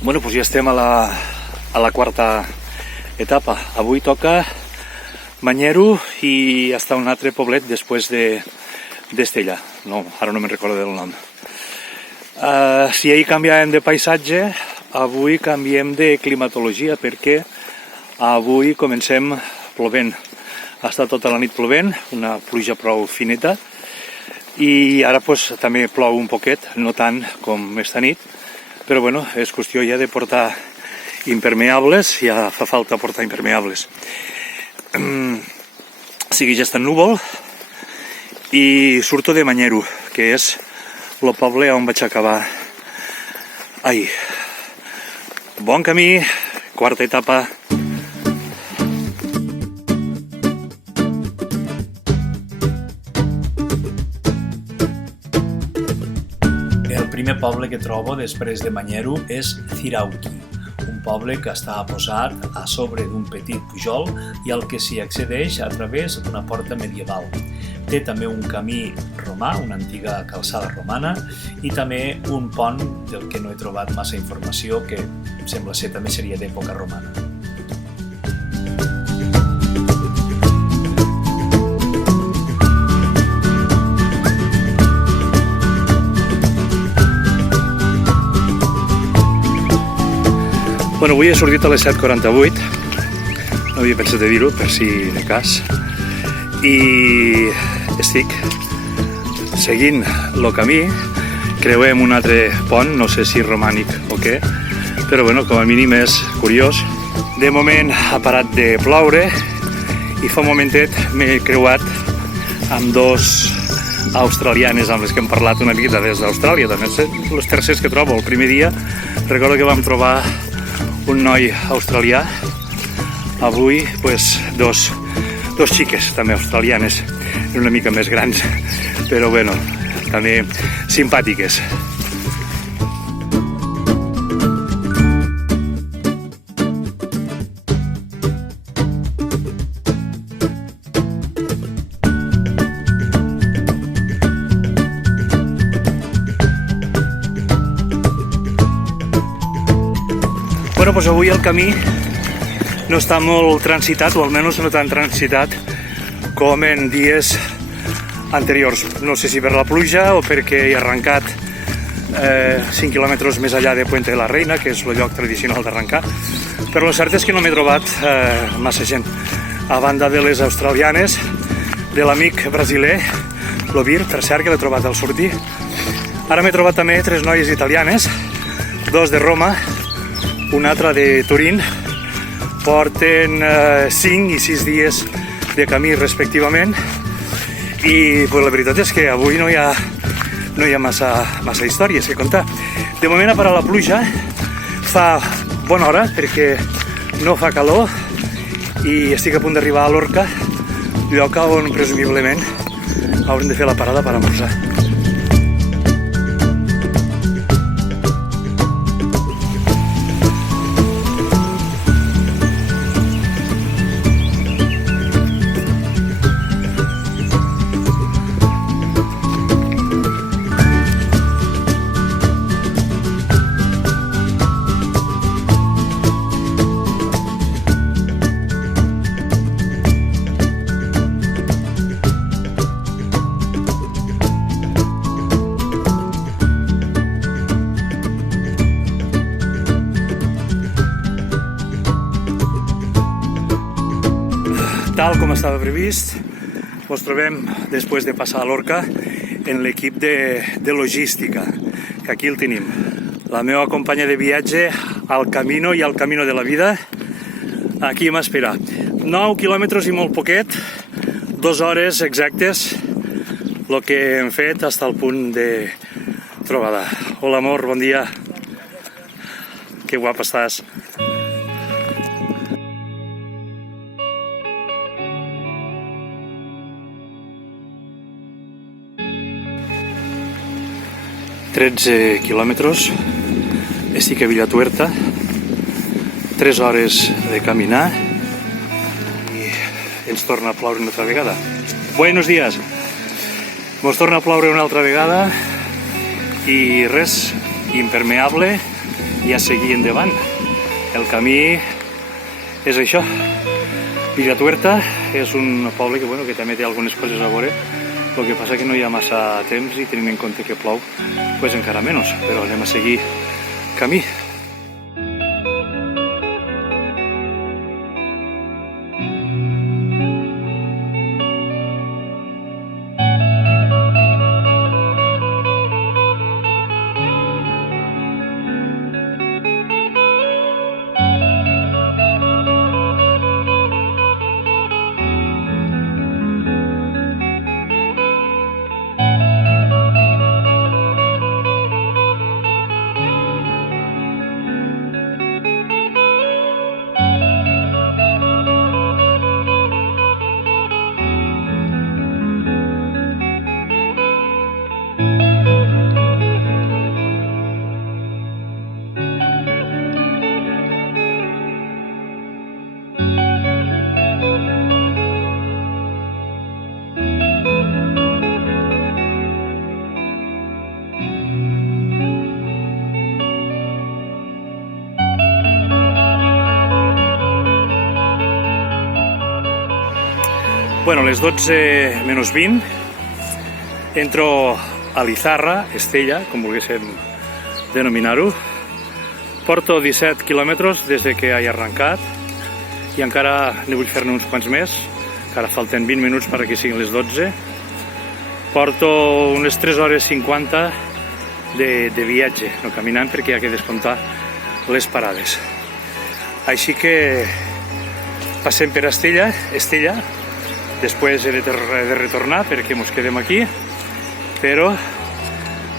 Bueno, doncs ja estem a la quarta etapa. Avui toca Manyero i hasta un altre poblet després d'Estella. No, ara no me'n recordo del nom. Si ahir canviàvem de paisatge, avui canviem de climatologia perquè avui comencem plovent. Ha estat tota la nit plovent, una pluja prou fineta, i ara pues, també plou un poquet, no tant com esta nit, però bueno, és qüestió ja de portar impermeables, ja fa falta portar impermeables. Segueix estant núvol i surto de Manyero, que és el poble on vaig acabar ahir. Bon camí, quarta etapa. El primer poble que trobo després de Manyero és Zirauki, un poble que està posat a sobre d'un petit pujol i al que s'hi accedeix a través d'una porta medieval. Té també un camí romà, una antiga calçada romana, i també un pont del que no he trobat massa informació, que sembla ser també seria d'època romana. Bueno, avui he sortit a les 7:48, no havia pensat de dir-ho, per si de cas, i estic seguint el camí, creuem un altre pont, no sé si romànic o què, però bueno, com a mínim és curiós. De moment ha parat de ploure i fa un momentet m'he creuat amb dos australianes amb les que hem parlat una mica des d'Austràlia, també les terceres que trobo. El primer dia recordo que vam trobar un noi australià, avui pues, dos xiques també australianes, una mica més grans, però bueno, també simpàtiques. Bueno, doncs avui el camí no està molt transitat, o almenys no tan transitat com en dies anteriors. No sé si per la pluja o perquè he arrencat 5 quilòmetres més allà de Puente de la Reina, que és el lloc tradicional d'arrencar, però el cert és que no m'he trobat massa gent. A banda de les australianes, de l'amic brasiler, l'Ovir, per cert, que l'he trobat al sortir. Ara m'he trobat també 3 noies italianes, 2 de Roma, una altra de Turín. Porten 5 i 6 dies de camí respectivament, i pues, la veritat és que avui no hi ha massa històries que contar. De moment ha parat la pluja, fa bona hora perquè no fa calor i estic a punt d'arribar a Lorca, lloc on presumiblement haurem de fer la parada per esmorzar. Tal com estava previst, ens trobem, després de passar a Lorca, en l'equip de logística, que aquí el tenim. La meva companya de viatge al Camino i al Camino de la Vida, aquí m'espera. 9 quilòmetres i molt poquet, 2 hores exactes, el que hem fet fins al punt de trobada. Hola, amor, bon dia. Que guapa estàs. ...13 quilòmetres, estic a Villatuerta, 3 hores de caminar i ens torna a ploure una altra vegada. Buenos días! Ens torna a ploure una altra vegada i res, impermeable i a seguir endavant. El camí és això. Villatuerta és un poble que també té algunes coses a veure. El que passa que no hi ha massa temps i tenint en compte que plou, pues encara menys, però anem a seguir camí. Bueno, a les 12 menys 20 entro a l'Izarra, Estella, com volguéssim denominar-ho. Porto 17 quilòmetres des que he arrencat i encara ne vull fer-ne uns quants més. Encara falten 20 minuts perquè siguin les 12. Porto unes 3 hores 50 de viatge, no caminant, perquè hi ha que descomptar les parades. Així que passem per Estella. Després he de retornar perquè ens quedem aquí, però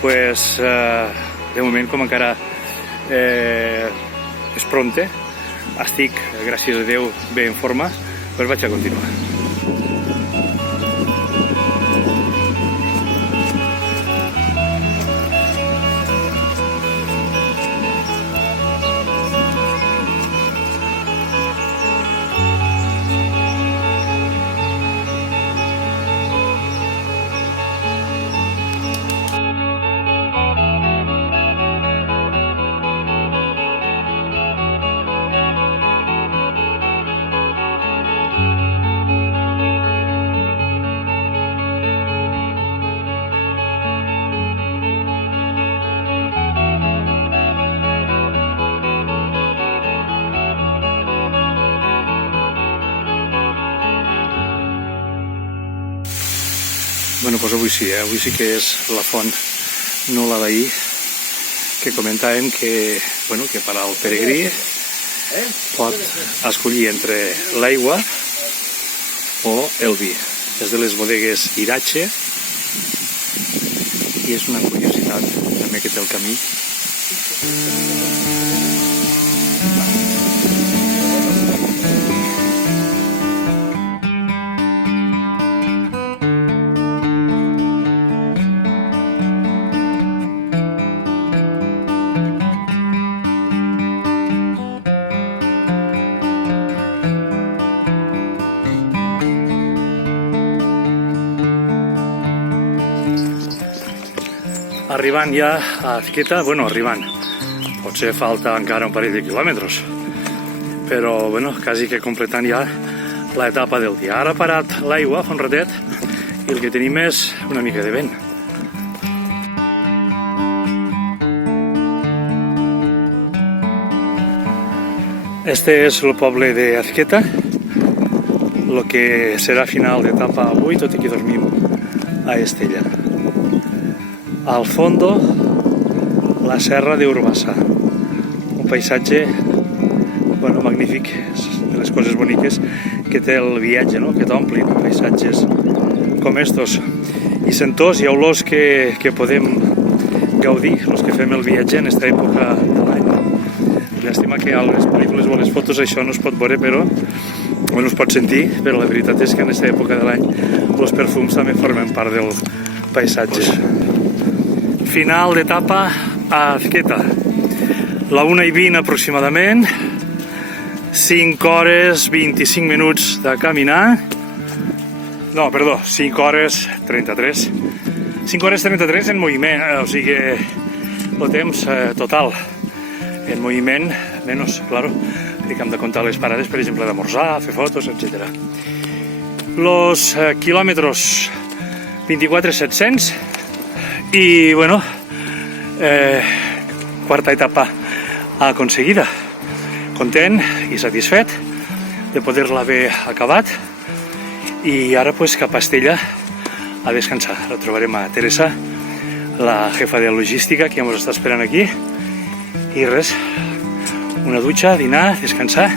pues, de moment, com encara és pronte, estic, gràcies a Déu, bé en forma, doncs vaig a continuar. Bueno, doncs avui sí que és la font, no la d'ahir, que comentàvem que per al peregrí pot escollir entre l'aigua o el vi. És de les bodegues Irache i és una curiositat també que té el camí. Arribant ja a Azqueta, potser falta encara un parell de quilòmetres, però quasi que completant ja l'etapa del dia. Ara ha parat l'aigua fa un ratet i el que tenim és una mica de vent. Este és el poble d'Azqueta, el que serà final d'etapa avui, tot i que dormim a Estella. Al fondo, la serra d'Urbassa, un paisatge magnífic, de les coses boniques que té el viatge, que t'omplin paisatges com estos. I sentors i olors que podem gaudir, els que fem el viatge en aquesta època de l'any. Llàstima que a les pel·lícules o a les fotos això no es pot veure, però es pot sentir, però la veritat és que en aquesta època de l'any els perfums també formen part del paisatge. Final d'etapa a Azqueta, la 1:20 aproximadament, 5 hores 25 minuts de caminar, 5 hores 33, 5 hores 33 en moviment, o sigui, el temps total. en moviment, menys, claro, perquè hem de comptar les parades, per exemple, d'amorçar, fer fotos, etc. Los kilómetros 24.700 y bueno, quarta etapa aconseguida. Content i satisfet de poder-la haver acabat i ara pues cap a Estella a descansar. Ara trobarem a Teresa, la jefa de logística, que ja ens està esperant aquí, i res, una dutxa, dinar, descansar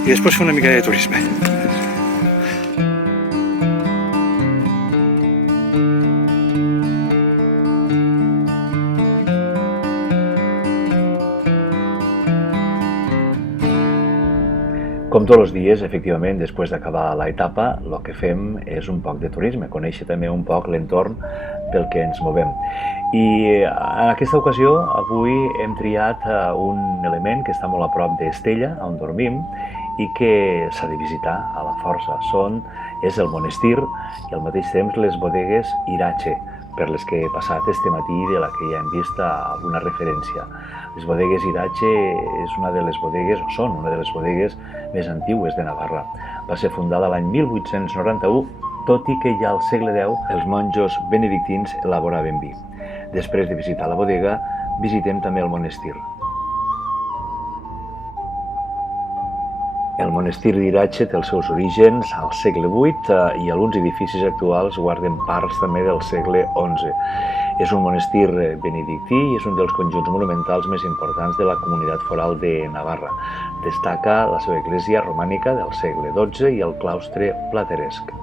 i després fer una mica de turisme. Com tots els dies, efectivament, després d'acabar l'etapa, el que fem és un poc de turisme, conèixer també un poc l'entorn pel que ens movem. I en aquesta ocasió, avui hem triat un element que està molt a prop d'Estella, on dormim, i que s'ha de visitar a la força. És el monestir i al mateix temps les bodegues Irache, per les que he passat este matí, de la que ja hem vist alguna referència. Les bodegues Irache són una de les bodegues més antigues de Navarra. Va ser fundada l'any 1891, tot i que ja al segle X els monjos benedictins elaboraven vi. Després de visitar la bodega, visitem també el monestir. El monestir d'Irache té els seus orígens al segle VIII i alguns edificis actuals guarden parts també del segle XI. És un monestir benedictí i és un dels conjunts monumentals més importants de la comunitat foral de Navarra. Destaca la seva església romànica del segle XII i el claustre plateresc.